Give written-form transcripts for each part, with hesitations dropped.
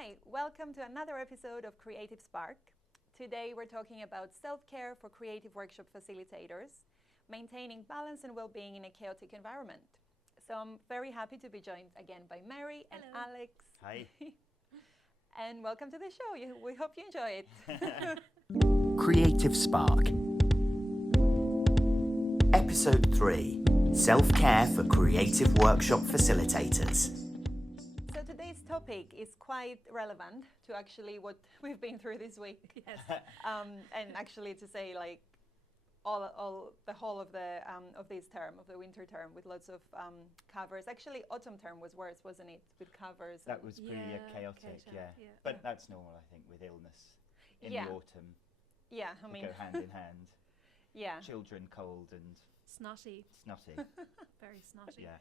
Hi, welcome to another episode of Creative Spark. Today we're talking about self-care for creative workshop facilitators, maintaining balance and well-being in a chaotic environment. So I'm very happy to be joined again by Mary and Alex. Hi. And welcome to the show. We hope you enjoy it. Creative Spark. Episode 3. Self-care for creative workshop facilitators. So today's topic is quite relevant to actually what we've been through this week. Yes. And actually to say like all the whole of the of this term, of the winter term, with lots of covers. Actually, autumn term was worse, wasn't it? With covers. That was pretty chaotic, yeah. But that's normal, I think, with illness in the autumn. Yeah, I They mean, go hand in hand. yeah. Children cold and Snotty. snotty. Very snotty. Yeah.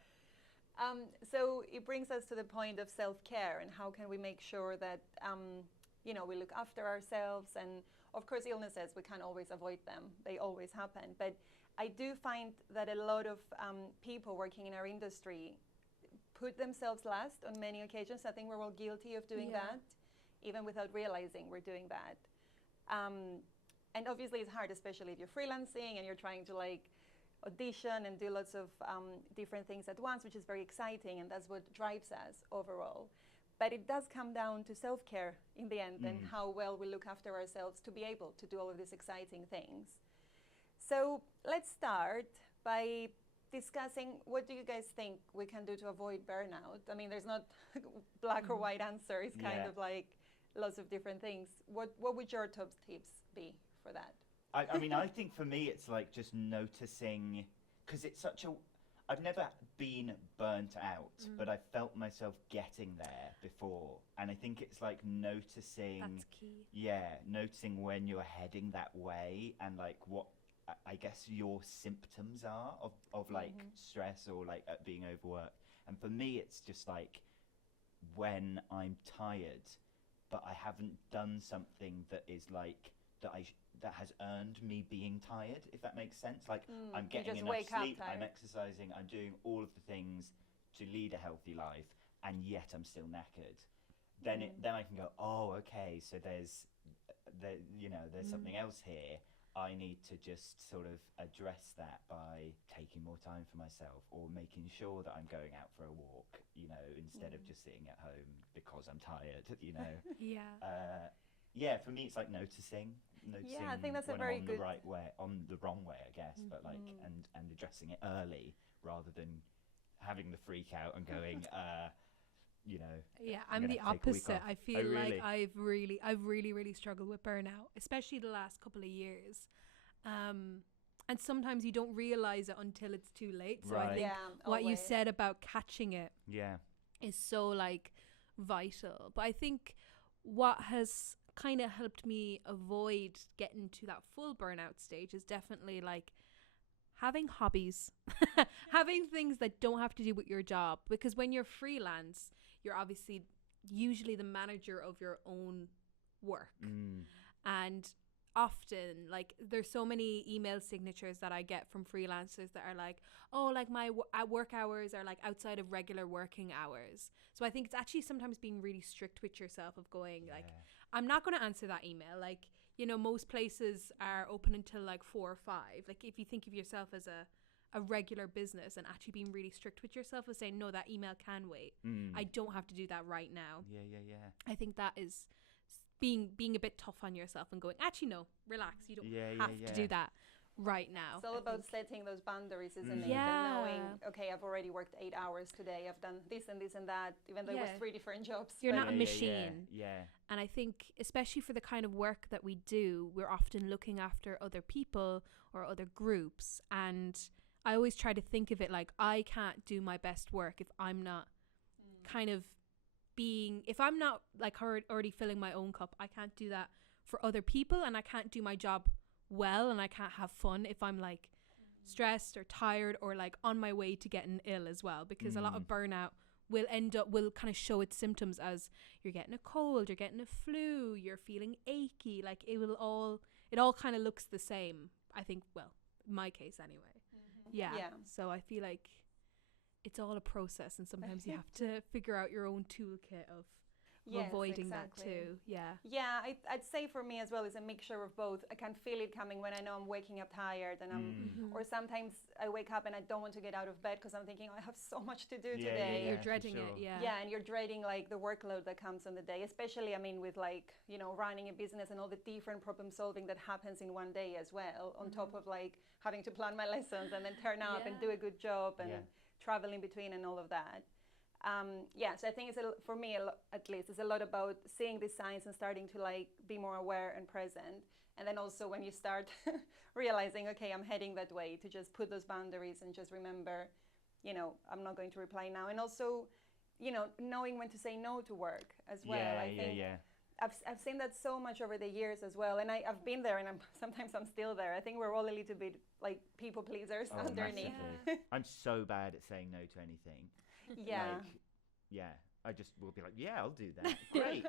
So it brings us to the point of self-care and how can we make sure that we look after ourselves. And of course, illnesses, we can't always avoid them. They always happen. But I do find that a lot of people working in our industry put themselves last on many occasions. I think we're all guilty of doing that, even without realizing we're doing that. And obviously it's hard, especially if you're freelancing and you're trying to audition and do lots of different things at once, which is very exciting, and that's what drives us overall. But it does come down to self-care in the end and how well we look after ourselves to be able to do all of these exciting things. So let's start by discussing, what do you guys think we can do to avoid burnout? I mean, there's not black or white answer. It's kind of like lots of different things. What would your top tips be for that? I mean, I think for me it's like just noticing, because it's such a, I've never been burnt out, but I felt myself getting there before. And I think it's like noticing. That's key. Yeah, noticing when you're heading that way and like what I guess your symptoms are of like stress or like being overworked. And for me, it's just like when I'm tired, but I haven't done something that is like, that has earned me being tired, if that makes sense. Like I'm getting enough sleep, I'm exercising, I'm doing all of the things to lead a healthy life, and yet I'm still knackered. Then I can go, oh, okay, so there's something else here. I need to just sort of address that by taking more time for myself or making sure that I'm going out for a walk, instead of just sitting at home because I'm tired, Yeah, for me it's like noticing Yeah, I think that's a when very I'm on good the right way, on the wrong way, I guess, but like and addressing it early rather than having the freak out and going, Yeah, I'm I'm the gonna take a week opposite. off. I feel like I've really struggled with burnout, especially the last couple of years. And sometimes you don't realize it until it's too late. So I think what you said about catching it is so vital. But I think what has kind of helped me avoid getting to that full burnout stage is definitely having hobbies, having things that don't have to do with your job. Because when you're freelance, you're obviously usually the manager of your own work. And often there's so many email signatures that I get from freelancers that are my work hours are outside of regular working hours. So I think it's actually sometimes being really strict with yourself of going I'm not going to answer that email. Most places are open until 4 or 5. If you think of yourself as a regular business and actually being really strict with yourself of saying, no, that email can wait. I don't have to do that right now. I think that is being a bit tough on yourself and going, actually, no, relax. You don't have to do that right now. It's all about setting those boundaries, isn't it? Yeah. And knowing, okay, I've already worked 8 hours today. I've done this and this and that, even though it was 3 different jobs. You're but not a machine. Yeah. And I think, especially for the kind of work that we do, we're often looking after other people or other groups. And I always try to think of it I can't do my best work if I'm not kind of if I'm not already filling my own cup. I can't do that for other people, and I can't do my job well, and I can't have fun if I'm stressed or tired or on my way to getting ill as well, because a lot of burnout will kind of show its symptoms as you're getting a cold, you're getting a flu, you're feeling achy. It all kind of looks the same, I think. Well, in my case anyway. Yeah. So I feel it's all a process, and sometimes you have to figure out your own toolkit of Yes, avoiding exactly. that too. Yeah. Yeah, I'd say for me as well is a mixture of both. I can feel it coming when I know I'm waking up tired, and or sometimes I wake up and I don't want to get out of bed because I'm thinking, oh, I have so much to do today. You're dreading it. Yeah, and you're dreading like the workload that comes on the day, especially, I mean, with like, you know, running a business and all the different problem solving that happens in one day as well, on top of like having to plan my lessons and then turn up and do a good job and travel in between and all of that. So I think it's for me, at least, it's a lot about seeing the signs and starting to like be more aware and present. And then also when you start realizing, okay, I'm heading that way, to just put those boundaries and just remember, you know, I'm not going to reply now. And also, you know, knowing when to say no to work as well. I think I've seen that so much over the years as well. And I've been there, and sometimes I'm still there. I think we're all a little bit like people pleasers underneath. I'm so bad at saying no to anything. I just will be like, I'll do that. Great.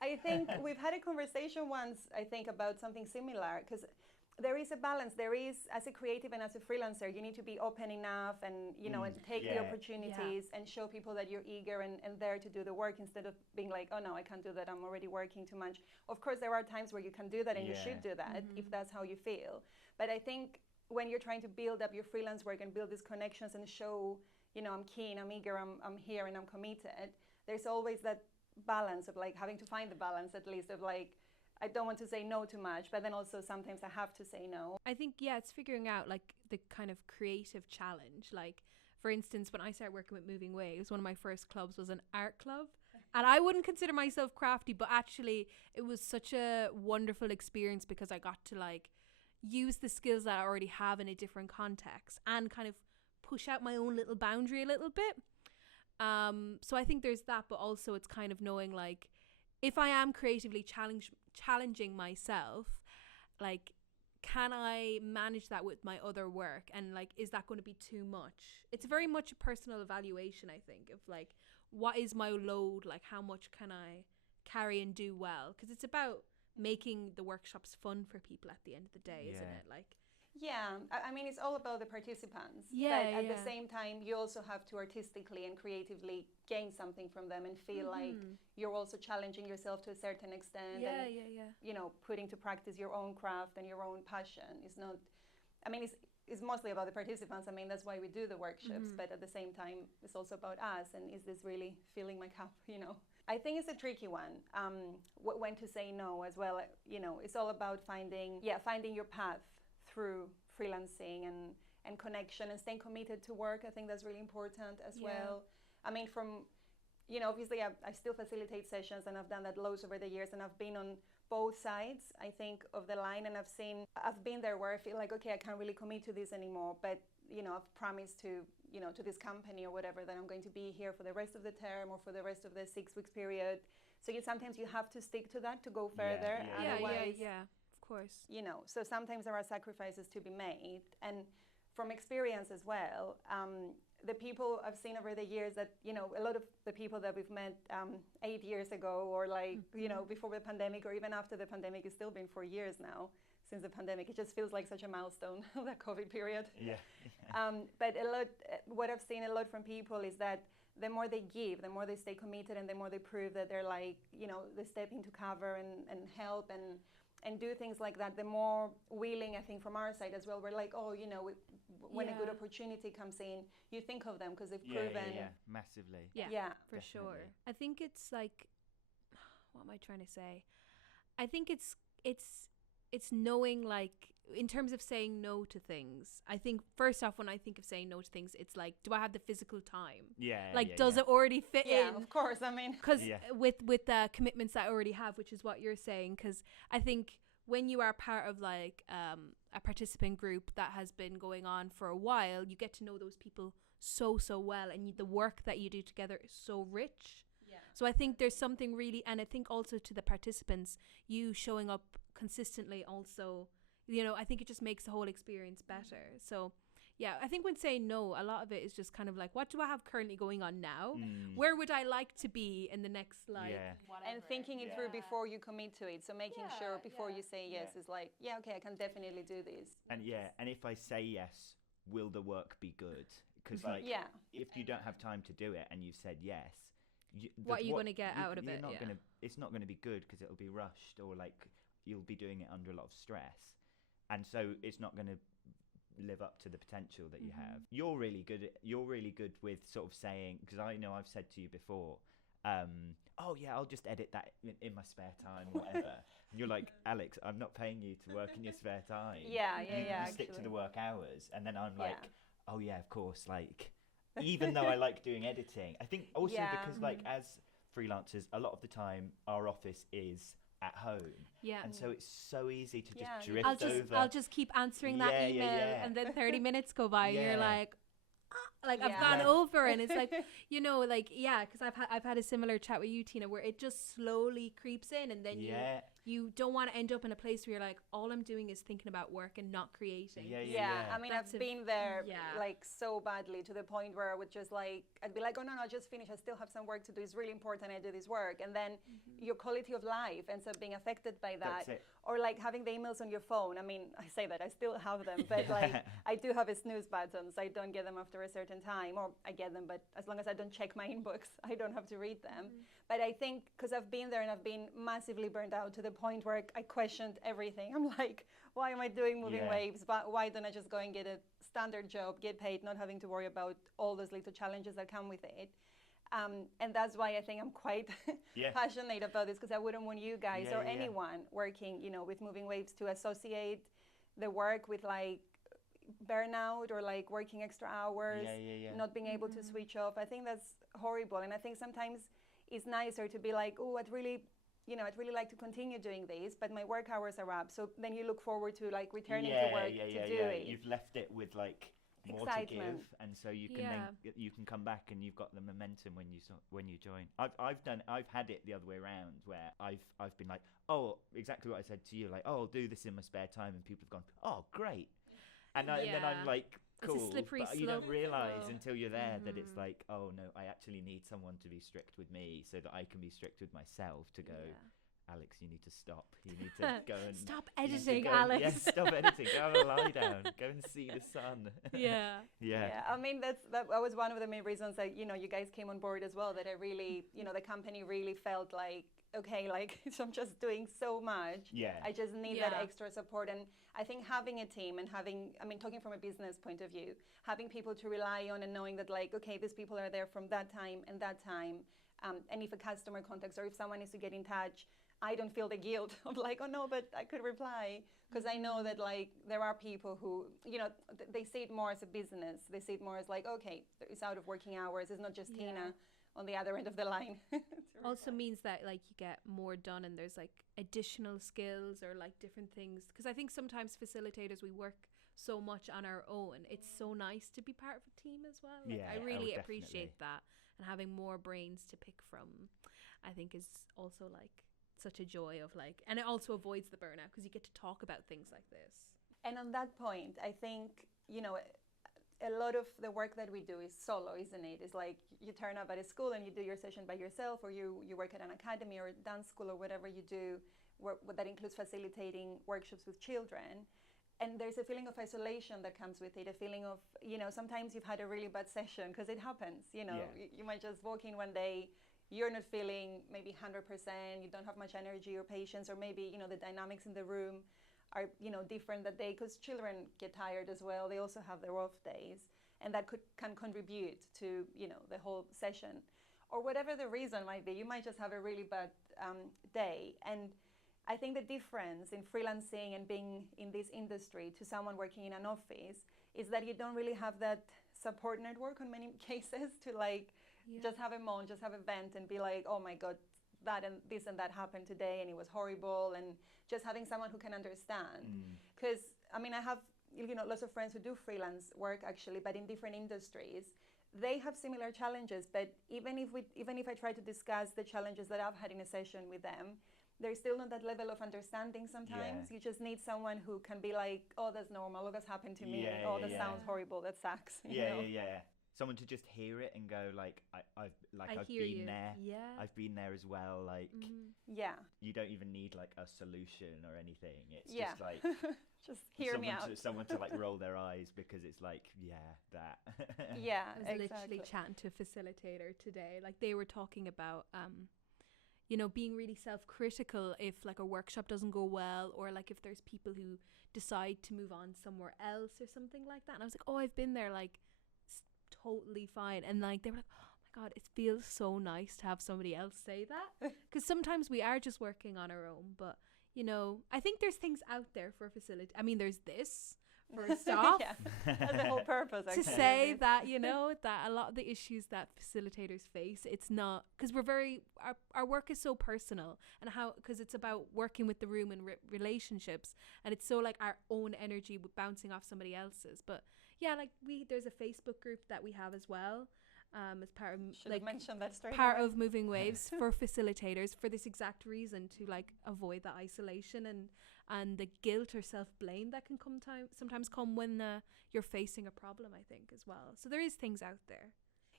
I think we've had a conversation once, I think, about something similar, because there is a balance. There is, as a creative and as a freelancer, you need to be open enough and, you know, and take the opportunities and show people that you're eager and there to do the work, instead of being like, oh no, I can't do that, I'm already working too much. Of course, there are times where you can do that, and you should do that if that's how you feel. But I think when you're trying to build up your freelance work and build these connections and show, you know, I'm keen, I'm eager, I'm here, and I'm committed, there's always that balance of like having to find the balance, at least, of like, I don't want to say no too much, but then also sometimes I have to say no. I think, it's figuring out like the kind of creative challenge. Like, for instance, when I started working with Moving Waves, one of my first clubs was an art club. And I wouldn't consider myself crafty, but actually it was such a wonderful experience because I got to like use the skills that I already have in a different context and kind of push out my own little boundary a little bit. So I think there's that, but also it's kind of knowing like, if I am creatively challenging myself, like, can I manage that with my other work? And like, is that going to be too much? It's very much a personal evaluation, I think, of like, what is my load? Like, how much can I carry and do well? Because it's about making the workshops fun for people at the end of the day, isn't it? Like, I mean, it's all about the participants. But at the same time, you also have to artistically and creatively gain something from them and feel like you're also challenging yourself to a certain extent. You know, putting to practice your own craft and your own passion is not, I mean, it's mostly about the participants. I mean, that's why we do the workshops, but at the same time, it's also about us, and is this really filling my cup, you know? I think it's a tricky one, when to say no as well. You know, it's all about finding your path through freelancing and connection and staying committed to work. I think that's really important as well. I mean, from, you know, obviously I still facilitate sessions, and I've done that loads over the years, and I've been on both sides, I think, of the line, and I've been there where I feel like, okay, I can't really commit to this anymore, but, you know, I've promised to, you know, to this company or whatever, that I'm going to be here for the rest of the term or for the rest of the 6 weeks period. So sometimes you have to stick to that to go further. Otherwise, of course. You know, so sometimes there are sacrifices to be made. And from experience as well, the people I've seen over the years that, you know, a lot of the people that we've met 8 years ago, or like, you know, before the pandemic, or even after the pandemic, it's still been 4 years now since the pandemic. It just feels like such a milestone, that COVID period. But what I've seen a lot from people is that the more they give, the more they stay committed, and the more they prove that they're like, you know, they step into cover and help and do things like that, the more willing, I think, from our side as well, we're like, oh, you know, when a good opportunity comes in, you think of them because they've proven. Massively. For sure. I think it's like, what am I trying to say? I think it's knowing, like, in terms of saying no to things. I think first off, when I think of saying no to things, it's like, do I have the physical time? Does it already fit in? Yeah, of course. I mean, because with the commitments that I already have, which is what you're saying, because I think when you are part of like a participant group that has been going on for a while, you get to know those people so well, and the work that you do together is so rich. So I think there's something really, and I think also to the participants, you showing up consistently also, you know, I think it just makes the whole experience better. So yeah, I think when saying no, a lot of it is just kind of like, what do I have currently going on now? Where would I like to be in the next, like, whatever. And thinking it through before you commit to it. So making sure before you say yes is like, okay, I can definitely do this. And and if I say yes, will the work be good? Because like, if you don't have time to do it and you've said yes, what are you going to get out of it? It's not going to be good because it'll be rushed, or like you'll be doing it under a lot of stress, and so it's not going to live up to the potential that you have. You're really good with sort of saying, because I know I've said to you before, oh yeah, I'll just edit that in my spare time or whatever. And you're like, Alex, I'm not paying you to work in your spare time. You stick to the work hours. And then I'm like, oh yeah, of course, like, even though I like doing editing, I think also because like as freelancers, a lot of the time our office is at home. And so it's so easy to just drift over. I'll just keep answering that email and then 30 minutes go by and you're like, I've gone over, and it's like, because I've had a similar chat with you, Tina, where it just slowly creeps in, and then you don't want to end up in a place where you're like, all I'm doing is thinking about work and not creating. I mean, I've been there like so badly, to the point where I would just like, I'd be like, oh no, I'll just finish. I still have some work to do. It's really important I do this work. And then your quality of life ends up being affected by that. Or like having the emails on your phone. I mean, I say that, I still have them, but like I do have a snooze button, so I don't get them after a certain time, or I get them, but as long as I don't check my inbox, I don't have to read them. But I think because I've been there and I've been massively burned out to the point where I questioned everything. I'm like, why am I doing moving waves? But why don't I just go and get a standard job, get paid, not having to worry about all those little challenges that come with it? And that's why I think I'm quite passionate about this, because I wouldn't want you guys or anyone working, with moving waves to associate the work with like burnout or like working extra hours, not being able to switch off. I think that's horrible. And I think sometimes it's nicer to be like, oh, I'd really like to continue doing this, but my work hours are up. So then you look forward to like returning to work to do it. You've left it with like more to give, and so you can then you can come back and you've got the momentum when you join. I've had it the other way around, where I've been like, oh, exactly what I said to you, like, oh, I'll do this in my spare time, and people have gone, oh, great, and then I'm like, cool, it's a slippery but slope. You don't realise until you're there that it's like, oh no, I actually need someone to be strict with me so that I can be strict with myself, to go, Alex, you need to stop. You need to go and stop editing, Alex. Stop editing. Go and lie down. Go and see the sun. I mean, that was one of the main reasons that you guys came on board as well. That I really, the company really felt like, okay, like I'm just doing so much. I just need that extra support. And I think having a team and talking from a business point of view, having people to rely on and knowing that like, okay, these people are there from that time and that time. And if a customer contacts or if someone needs to get in touch, I don't feel the guilt of like, oh no, but I could reply, because I know that like there are people who, they see it more as a business. They see it more as like, okay, it's out of working hours. It's not just Tina on the other end of the line. Also means that like you get more done, and there's like additional skills or like different things. Because I think sometimes facilitators, we work so much on our own. It's so nice to be part of a team as well. Like, I really appreciate that, and having more brains to pick from, I think, is also like such a joy of like, and it also avoids the burnout because you get to talk about things like this. And on that point, I think, a lot of the work that we do is solo, isn't it? It's like you turn up at a school and you do your session by yourself, or you work at an academy or a dance school or whatever you do, that includes facilitating workshops with children. And there's a feeling of isolation that comes with it, a feeling of, sometimes you've had a really bad session, because it happens, you might just walk in one day, you're not feeling maybe 100%, you don't have much energy or patience, or maybe, the dynamics in the room are, different that day, because children get tired as well. They also have their off days, and that can contribute to, the whole session. Or whatever the reason might be, you might just have a really bad day. And I think the difference in freelancing and being in this industry to someone working in an office is that you don't really have that support network in many cases to like, just have a moan, just have a vent and be like, oh my God, that and this and that happened today and it was horrible, and just having someone who can understand. Because I have lots of friends who do freelance work actually, but in different industries. They have similar challenges, but even if I try to discuss the challenges that I've had in a session with them, there's still not that level of understanding sometimes. You just need someone who can be like, oh, that's normal, oh, that's happened to me, that sounds horrible, that sucks. someone to just hear it and go like, I've been there. Yeah. I've been there as well. Like, Yeah. you don't even need like a solution or anything. It's Yeah. just like just hear me out. Someone to like roll their eyes because it's like, that. Yeah, I was exactly. literally chatting to a facilitator today. Like they were talking about, you know, being really self-critical if like a workshop doesn't go well, or like if there's people who decide to move on somewhere else or something like that. And I was like, oh, I've been there, like totally fine. And like they were like, oh my God, it feels so nice to have somebody else say that. Because sometimes we are just working on our own. But, you know, I think there's things out there for I mean, there's this. First off, Yeah, that's the whole purpose. to say that, you know, that a lot of the issues that facilitators face, it's not, because we're very, our work is so personal, and how, because it's about working with the room and relationships, and it's so like our own energy bouncing off somebody else's. But yeah, like there's a Facebook group that we have as well, as part of Should mention that straight part away. of Moving Waves for facilitators, for this exact reason, to like avoid the isolation and the guilt or self-blame that can sometimes come when you're facing a problem, I think, as well. So there is things out there.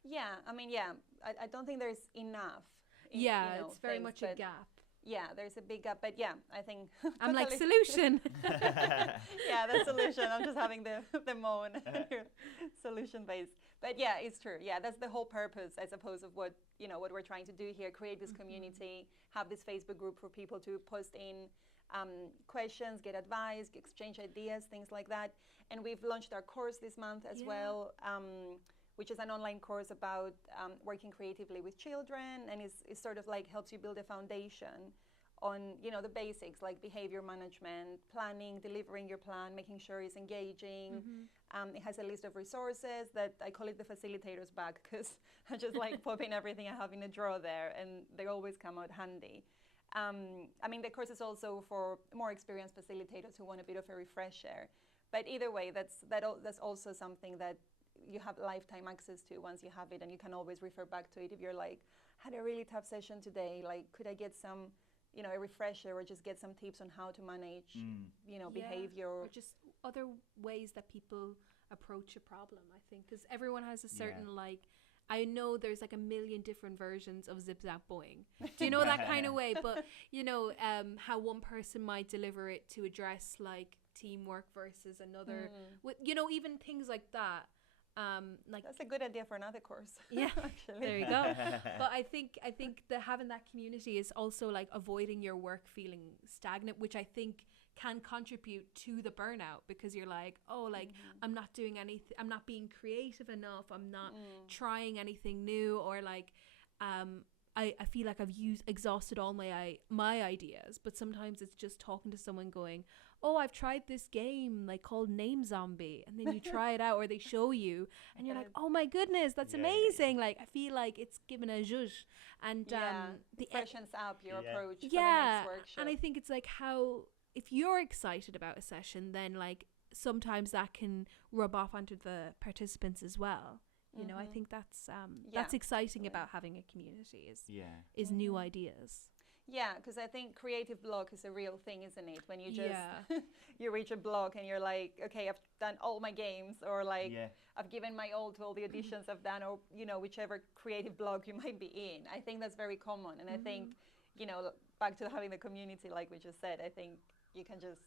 Yeah, I mean, I don't think there's enough. It's very much a gap. Yeah, there's a big gap, but yeah, I think I'm like, solution. Yeah, the solution. I'm just having the moan, solution based. But yeah, it's true. Yeah, that's the whole purpose, I suppose, of what we're trying to do here: create this community, have this Facebook group for people to post in questions, get advice, exchange ideas, things like that. And we've launched our course this month as well, which is an online course about working creatively with children, and is sort of like helps you build a foundation on the basics like behavior management, planning, delivering your plan, making sure it's engaging. It has a list of resources that I call it the facilitator's bag, because I just like popping everything I have in a drawer there, and they always come out handy. I mean, the course is also for more experienced facilitators who want a bit of a refresher. But either way, that's also something that you have lifetime access to once you have it, and you can always refer back to it if you're like, had a really tough session today, like could I get some, a refresher, or just get some tips on how to manage, behavior. Or just other ways that people approach a problem, I think, because everyone has a certain I know there's like a million different versions of zip zap boing. Do you know that kind of way? But how one person might deliver it to address like teamwork versus another, with even things like that. Like that's a good idea for another course. Yeah, actually. There you go. But I think that having that community is also like avoiding your work feeling stagnant, which I think can contribute to the burnout, because you're like, oh, like I'm not doing anything, I'm not being creative enough, I'm not trying anything new, or like I feel like I've exhausted all my ideas. But sometimes it's just talking to someone going, oh, I've tried this game like called Name Zombie, and then you try it out, or they show you and you're like, oh my goodness, that's amazing. Like I feel like it's given a zhuzh, and the freshens up your approach for the yeah next workshop. And I think it's like how, if you're excited about a session, then like sometimes that can rub off onto the participants as well. I think that's exciting about having a community is new ideas. Yeah, because I think creative block is a real thing, isn't it? When you just you reach a block and you're like, okay, I've done all my games, or like I've given my all to all the auditions I've done, or whichever creative block you might be in. I think that's very common, and I think back to having the community, like we just said, I think you can just.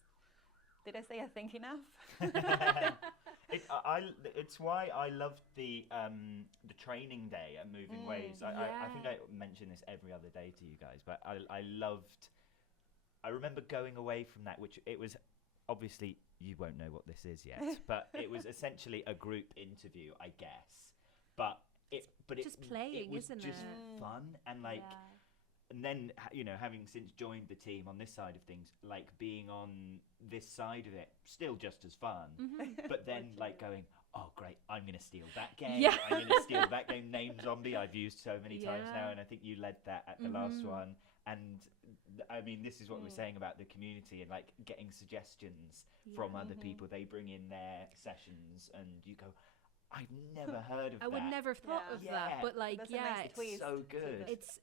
Did I say I think enough? It's why I loved the training day at Moving Waves. I think I mention this every other day to you guys, but I remember going away from that, which it was, obviously you won't know what this is yet, but it was essentially a group interview, I guess. But it's just playing, it was isn't just it? fun, and like. And then, having since joined the team on this side of things, like being on this side of it, still just as fun. But then, like going, oh, great, I'm going to steal that game. Yeah. I'm going to steal that game. Name Zombie, I've used so many times now, and I think you led that at the last one. And I mean, this is what we're saying about the community, and like getting suggestions from other people. They bring in their sessions, and you go, I've never heard of that. I would never have thought of that, but like, it's so good. It's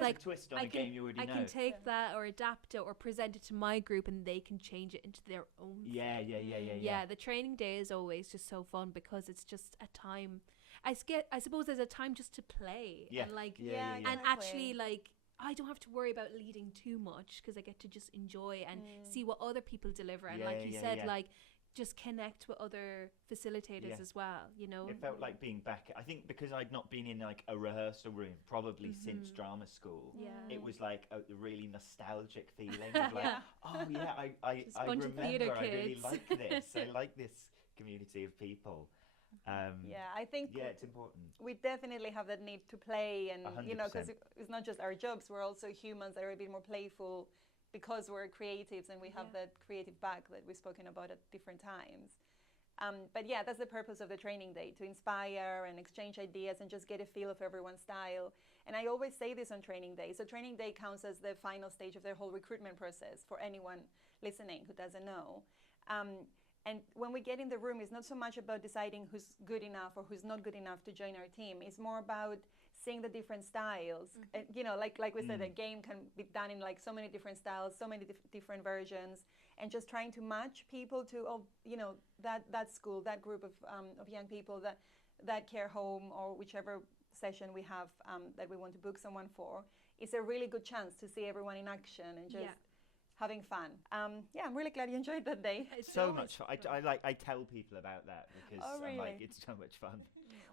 like a twist on a game you already know. I can take that or adapt it or present it to my group, and they can change it into their own thing. Yeah. The training day is always just so fun, because it's just a time. I suppose there's a time just to play and like and exactly. actually like I don't have to worry about leading too much because I get to just enjoy and see what other people deliver and like you said like just connect with other facilitators as well, you know. It felt like being back. I think because I'd not been in like a rehearsal room probably since drama school. It was like a really nostalgic feeling of like, oh yeah, I remember. I really like this. I like this community of people. I think it's important. We definitely have that need to play, and 100%. you know, because it's not just our jobs. We're also humans that are a bit more playful because we're creatives and we have that creative bug that we've spoken about at different times. But yeah, that's the purpose of the training day, to inspire and exchange ideas and just get a feel of everyone's style. And I always say this on training day. So training day counts as the final stage of their whole recruitment process for anyone listening who doesn't know. And when we get in the room, it's not so much about deciding who's good enough or who's not good enough to join our team. It's more about seeing the different styles. And, you know, like we said, a game can be done in like so many different styles, so many different versions, and just trying to match people to, you know, that school, that group of young people, that care home or whichever session we have that we want to book someone for. It's a really good chance to see everyone in action and just having fun. I'm really glad you enjoyed that day. It's so much fun. I tell people about that because really? I'm like, it's so much fun.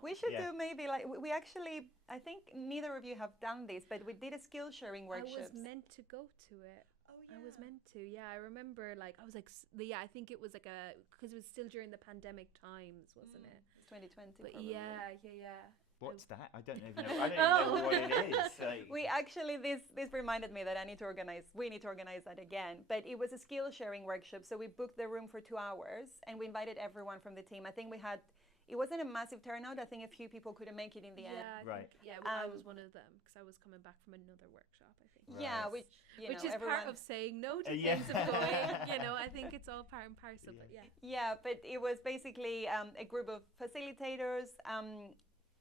We should do maybe like, we actually, I think neither of you have done this, but we did a skill sharing workshop. I was meant to go to it. Oh, yeah. I was meant to, I remember like, I was like, I think it was like because it was still during the pandemic times, wasn't it? It's 2020 But probably. yeah. What's that? I don't even know. I don't even know what it is. Like, We actually, this reminded me that we need to organize that again. But it was a skill sharing workshop. So we booked the room for 2 hours and we invited everyone from the team. I think it wasn't a massive turnout. I think a few people couldn't make it in the end. Right. I was one of them because I was coming back from another workshop, I think. Yeah, Right. which is part of saying no to Yeah. things of going, you know, I think it's all part and parcel, but Yeah, but it was basically a group of facilitators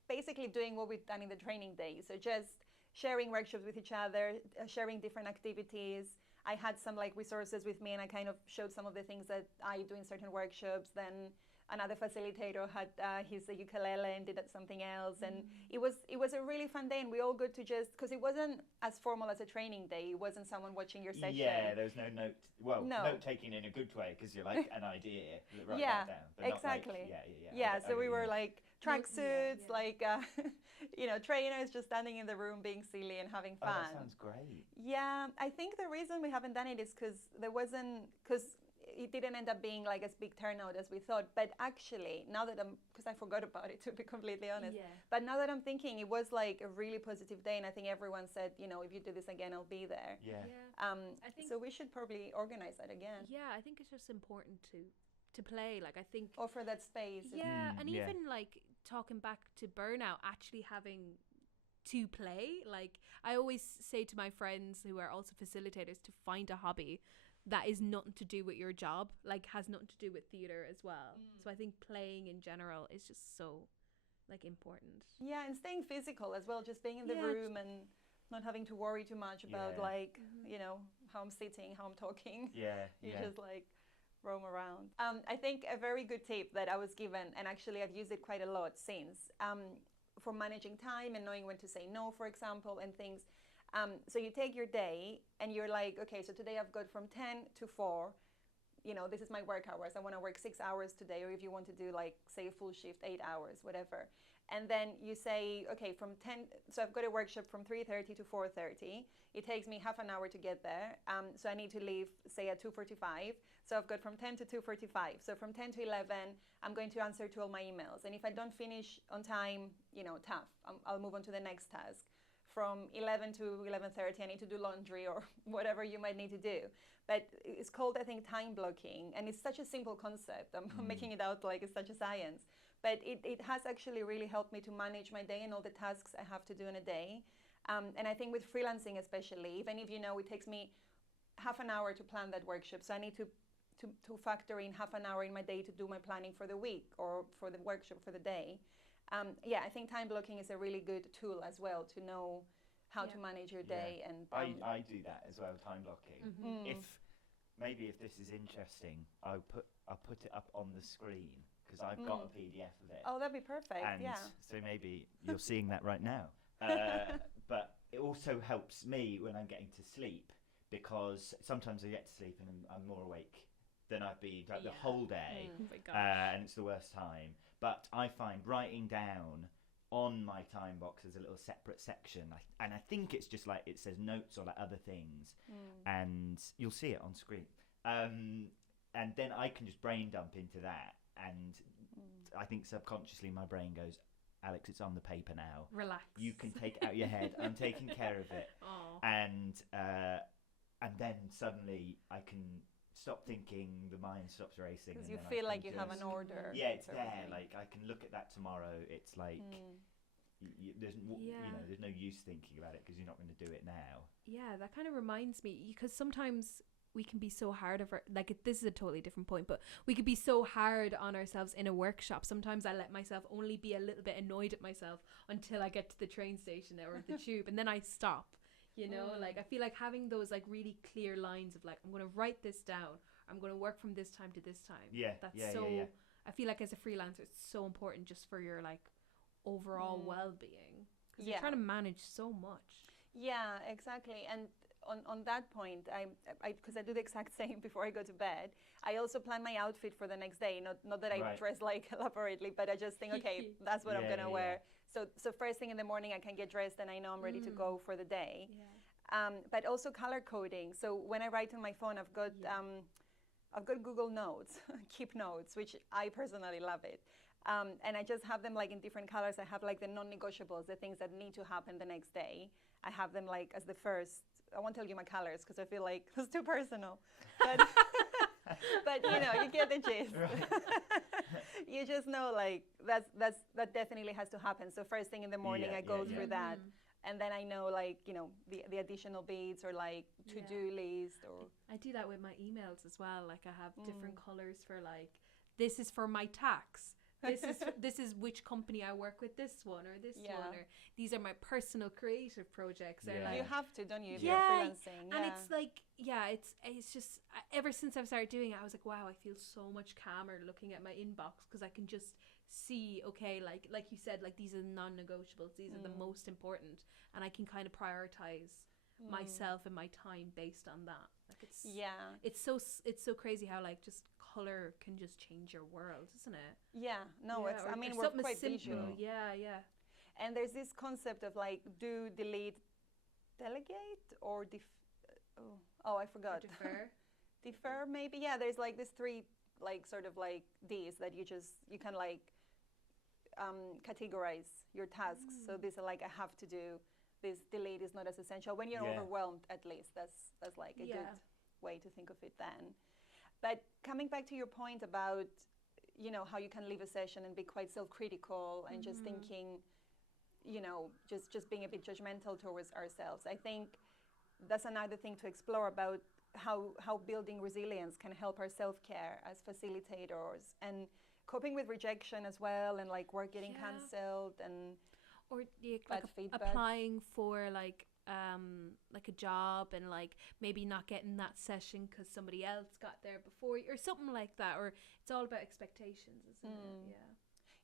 basically doing what we've done in the training day. So just sharing workshops with each other, sharing different activities. I had some like resources with me and I kind of showed some of the things that I do in certain workshops. Then another facilitator had his ukulele and did something else. And it was a really fun day, and we all got to just, because it wasn't as formal as a training day. It wasn't someone watching your session. Yeah, there was no note. Well, note taking in a good way because you're like an idea. Write that down. But exactly. Not like, Yeah, so we were like tracksuits, like you know, trainers just standing in the room being silly and having fun. Oh, that sounds great. Yeah, I think the reason we haven't done it is because it didn't end up being like as big turnout as we thought. But actually, now that because I forgot about it, to be completely honest. Yeah. But now that I'm thinking, it was like a really positive day, and I think everyone said, you know, if you do this again, I'll be there. Yeah. I think so we should probably organize that again. Yeah, I think it's just important to play. Like, I think offer that space. Yeah, and even like talking back to burnout, actually having to play. Like, I always say to my friends who are also facilitators to find a hobby that is nothing to do with your job, like has nothing to do with theatre as well. So I think playing in general is just so like important. Yeah, and staying physical as well, just being in the room and not having to worry too much about like, you know, how I'm sitting, how I'm talking. You just like roam around. I think a very good tip that I was given, and actually I've used it quite a lot since, for managing time and knowing when to say no, for example, and things. So you take your day and you're like, okay, so today I've got from 10 to 4, you know, this is my work hours. I want to work 6 hours today, or if you want to do like, say, a full shift, 8 hours, whatever. And then you say, okay, from 10, so I've got a workshop from 3:30 to 4:30. It takes me half an hour to get there. So I need to leave, say, at 2:45. So I've got from 10 to 2:45. So from 10 to 11, I'm going to answer to all my emails. And if I don't finish on time, you know, tough, I'll move on to the next task. From 11 to 11:30, I need to do laundry or whatever you might need to do. But it's called, I think, time blocking. And it's such a simple concept. I'm making it out like it's such a science. But it has actually really helped me to manage my day and all the tasks I have to do in a day. And I think with freelancing especially, even if, you know, it takes me half an hour to plan that workshop. So I need to factor in half an hour in my day to do my planning for the week or for the workshop for the day. I think time blocking is a really good tool as well to know how to manage your day. And I do that as well, time blocking. If this is interesting, I'll put it up on the screen because I've got a PDF of it. Oh, that'd be perfect. And so maybe you're seeing that right now. But it also helps me when I'm getting to sleep, because sometimes I get to sleep and I'm more awake than I've been the whole day. Oh my gosh. And it's the worst time. But I find writing down on my time box as a little separate section, and I think it's just like it says notes or like other things, and you'll see it on screen. And then I can just brain dump into that, and I think subconsciously my brain goes, Alex, it's on the paper now. Relax. You can take it out your head. I'm taking care of it. Aww. And then suddenly I can stop thinking, the mind stops racing. Because you feel like you have an order. Yeah, it's there. Like I can look at that tomorrow. It's like there's no use thinking about it because you're not going to do it now. Yeah, that kind of reminds me, because sometimes we can be so hard of this is a totally different point, but we could be so hard on ourselves in a workshop. Sometimes I let myself only be a little bit annoyed at myself until I get to the train station or the tube, and then I stop. You know, like I feel like having those like really clear lines of like, I'm going to write this down. I'm going to work from this time to this time. Yeah, that's I feel like as a freelancer, it's so important just for your like overall well-being, because you're trying to manage so much. Yeah, exactly. And on that point, I because I do the exact same before I go to bed. I also plan my outfit for the next day. Not that I dress like elaborately, but I just think, okay, that's what I'm gonna wear. So first thing in the morning, I can get dressed and I know I'm ready to go for the day. Yeah. But also color coding. So when I write on my phone, I've got Google Notes, Keep Notes, which I personally love it. And I just have them like in different colors. I have like the non-negotiables, the things that need to happen the next day. I have them like as the first. I won't tell you my colors because I feel like it's too personal. But, but you know, you get the gist. You just know like that definitely has to happen. So first thing in the morning, I go through that. And then I know like, you know, the additional beads or like to-do list. Or I do that with my emails as well. Like I have different colors for like, this is for my tax. This is which company I work with, this one or this one, or these are my personal creative projects. Or like, you have to, don't you? If you're freelancing. And it's like, it's just ever since I've started doing it, I was like, wow, I feel so much calmer looking at my inbox because I can just see, okay, like you said, like these are non-negotiables, these are the most important, and I can kind of prioritize myself and my time based on that. Like it's so crazy how like just color can just change your world, isn't it? Yeah, no, it's I mean we're quite visual. Yeah. And there's this concept of like do, delete, delegate, or I forgot. Defer. Defer maybe. Yeah, there's like this three like sort of like D's that you can like categorize your tasks. So these are like I have to do. This delete is not as essential. When you're overwhelmed, at least that's like a good way to think of it then. But coming back to your point about, you know, how you can leave a session and be quite self-critical and just thinking, you know, just being a bit judgmental towards ourselves. I think that's another thing to explore about how building resilience can help our self-care as facilitators and coping with rejection as well, and like work getting cancelled and or like applying for like a job and like maybe not getting that session because somebody else got there before you or something like that. Or it's all about expectations, isn't it?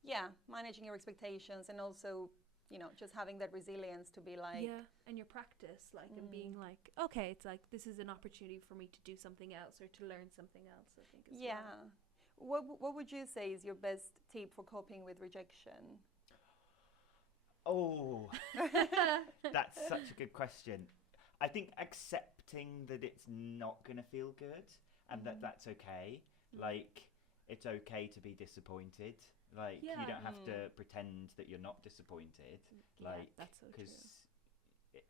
Yeah, managing your expectations and also, you know, just having that resilience to be like and your practice like and being like, okay, it's like this is an opportunity for me to do something else or to learn something else, I think as well. What would you say is your best tip for coping with rejection? Oh, that's such a good question. I think accepting that it's not going to feel good and that's okay. Like, it's okay to be disappointed. Like, you don't have to pretend that you're not disappointed. Like, that's so true.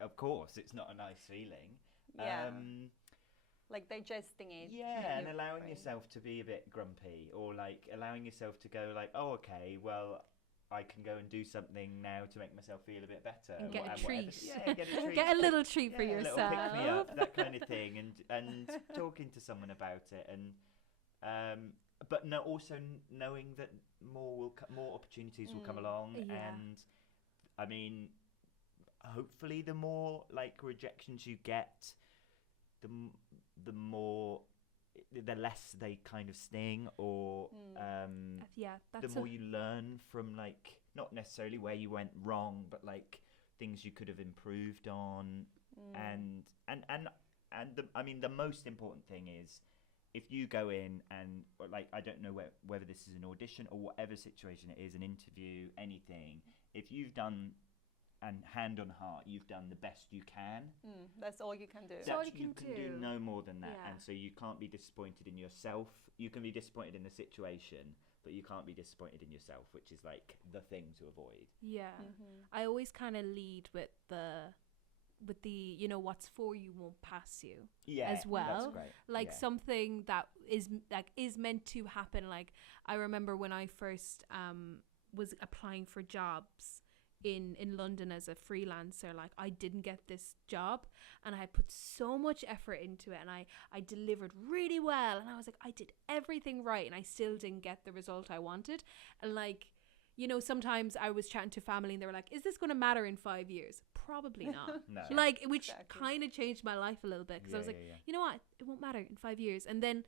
Of course, it's not a nice feeling. Like digesting it. Yeah, and allowing yourself to be a bit grumpy, or like allowing yourself to go like, oh, okay, well, I can go and do something now to make myself feel a bit better. And get a treat. Yeah, get a treat. Get a little treat for yourself. A little pick me up, that kind of thing, and talking to someone about it, and but no, also knowing that more opportunities will come along, and I mean, hopefully, the more like rejections you get, the more the less they kind of sting, or the more you learn from, like, not necessarily where you went wrong, but like things you could have improved on. And the most important thing is, if you go in and, like, I don't know whether this is an audition or whatever situation it is, an interview, anything, if you've done, and hand on heart, you've done the best you can. That's all you can do. That's all you can do no more than that. Yeah. And so you can't be disappointed in yourself. You can be disappointed in the situation, but you can't be disappointed in yourself, which is like the thing to avoid. Yeah. I always kind of lead with the you know, what's for you won't pass you as well. That's great. Like something that is meant to happen. Like, I remember when I first was applying for jobs in London as a freelancer, like, I didn't get this job, and I had put so much effort into it, and I delivered really well, and I was like, I did everything right, and I still didn't get the result I wanted. And, like, you know, sometimes I was chatting to family and they were like, is this going to matter in 5 years? Probably not. No. Like, which kind of changed my life a little bit, because I was like, you know what, it won't matter in 5 years. And then,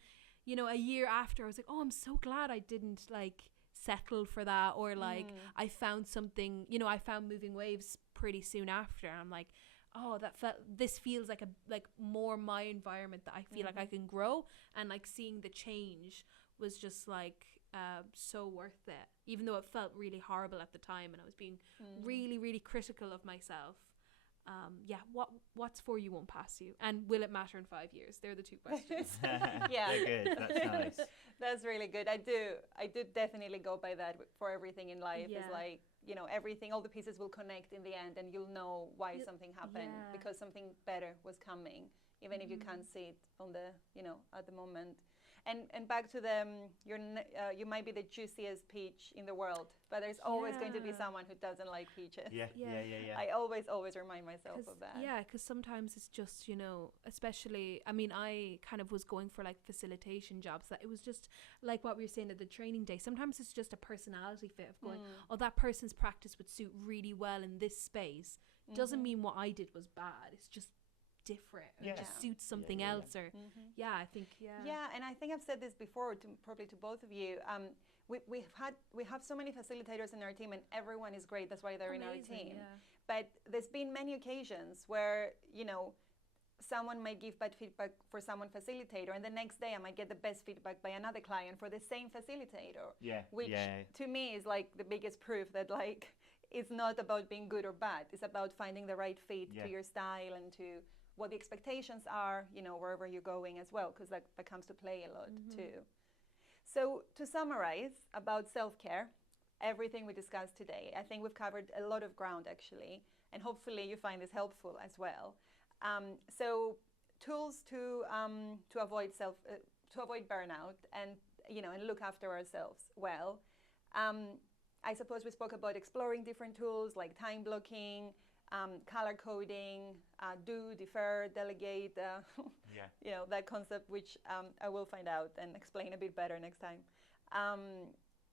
you know, a year after, I was like, oh, I'm so glad I didn't, like, settle for that, or like I found something, you know, I found Moving Waves pretty soon after, and I'm like, oh, this feels like more my environment, that I feel like I can grow, and like seeing the change was just like so worth it, even though it felt really horrible at the time and I was being really, really critical of myself. What's for you won't pass you, and will it matter in 5 years? They're the two questions. They're good. That's nice. That's really good. I do definitely go by that for everything in life. It's like, you know, everything, all the pieces will connect in the end, and you'll know why something happened, because something better was coming, even if you can't see it on the, you know, at the moment. And back to the you might be the juiciest peach in the world, but there's always going to be someone who doesn't like peaches. Yeah. I always remind myself of that. Yeah, because sometimes it's just, you know, especially, I mean, I kind of was going for like facilitation jobs, that it was just like what we were saying at the training day. Sometimes it's just a personality fit of going, oh, that person's practice would suit really well in this space. Doesn't mean what I did was bad. It's just different, or just suits something else, or I think and I think I've said this before, probably to both of you. We have so many facilitators in our team, and everyone is great. That's why they're in our team. But there's been many occasions where, you know, someone might give bad feedback for someone facilitator, and the next day I might get the best feedback by another client for the same facilitator. Which to me is like the biggest proof that, like, it's not about being good or bad. It's about finding the right fit to your style and to what the expectations are, you know, wherever you're going as well, because that comes to play a lot too. So to summarize about self-care, everything we discussed today, I think we've covered a lot of ground actually, and hopefully you find this helpful as well. So tools to avoid burnout, and, you know, and look after ourselves well. I suppose we spoke about exploring different tools like time blocking, color coding, do, defer, delegate, you know, that concept, which I will find out and explain a bit better next time.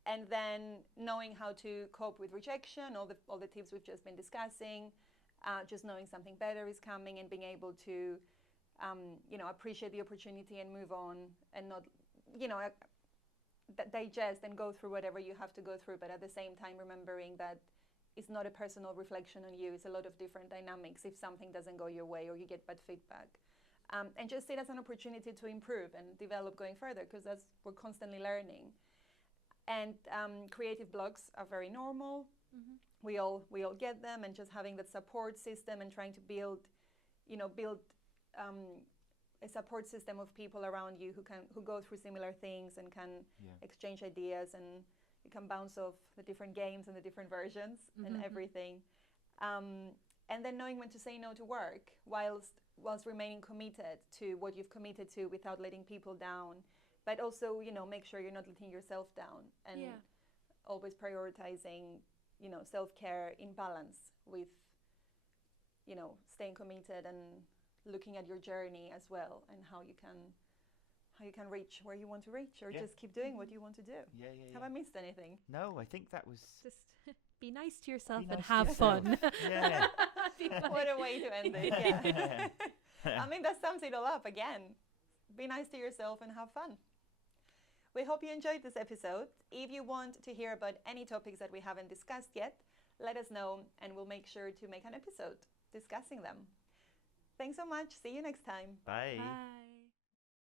And then knowing how to cope with rejection, all the tips we've just been discussing, just knowing something better is coming, and being able to, you know, appreciate the opportunity and move on, and not, you know, digest and go through whatever you have to go through, but at the same time remembering that it's not a personal reflection on you. It's a lot of different dynamics if something doesn't go your way or you get bad feedback. And just see it as an opportunity to improve and develop going further, because we're constantly learning. And creative blocks are very normal. We all get them, and just having that support system and trying to build a support system of people around you who go through similar things and can exchange ideas, and you can bounce off the different games and the different versions and everything. And then knowing when to say no to work whilst remaining committed to what you've committed to without letting people down. But also, you know, make sure you're not letting yourself down, and always prioritizing, you know, self-care in balance with, you know, staying committed and looking at your journey as well, and how you can reach where you want to reach, or just keep doing what you want to do. Have I missed anything? No, I think that was just be nice to yourself and have fun. What a way to end it. I mean, that sums it all up again. be nice to yourself and have fun. We hope you enjoyed this episode. If you want to hear about any topics that we haven't discussed yet, let us know and we'll make sure to make an episode discussing them. Thanks so much. See you next time. Bye. Bye.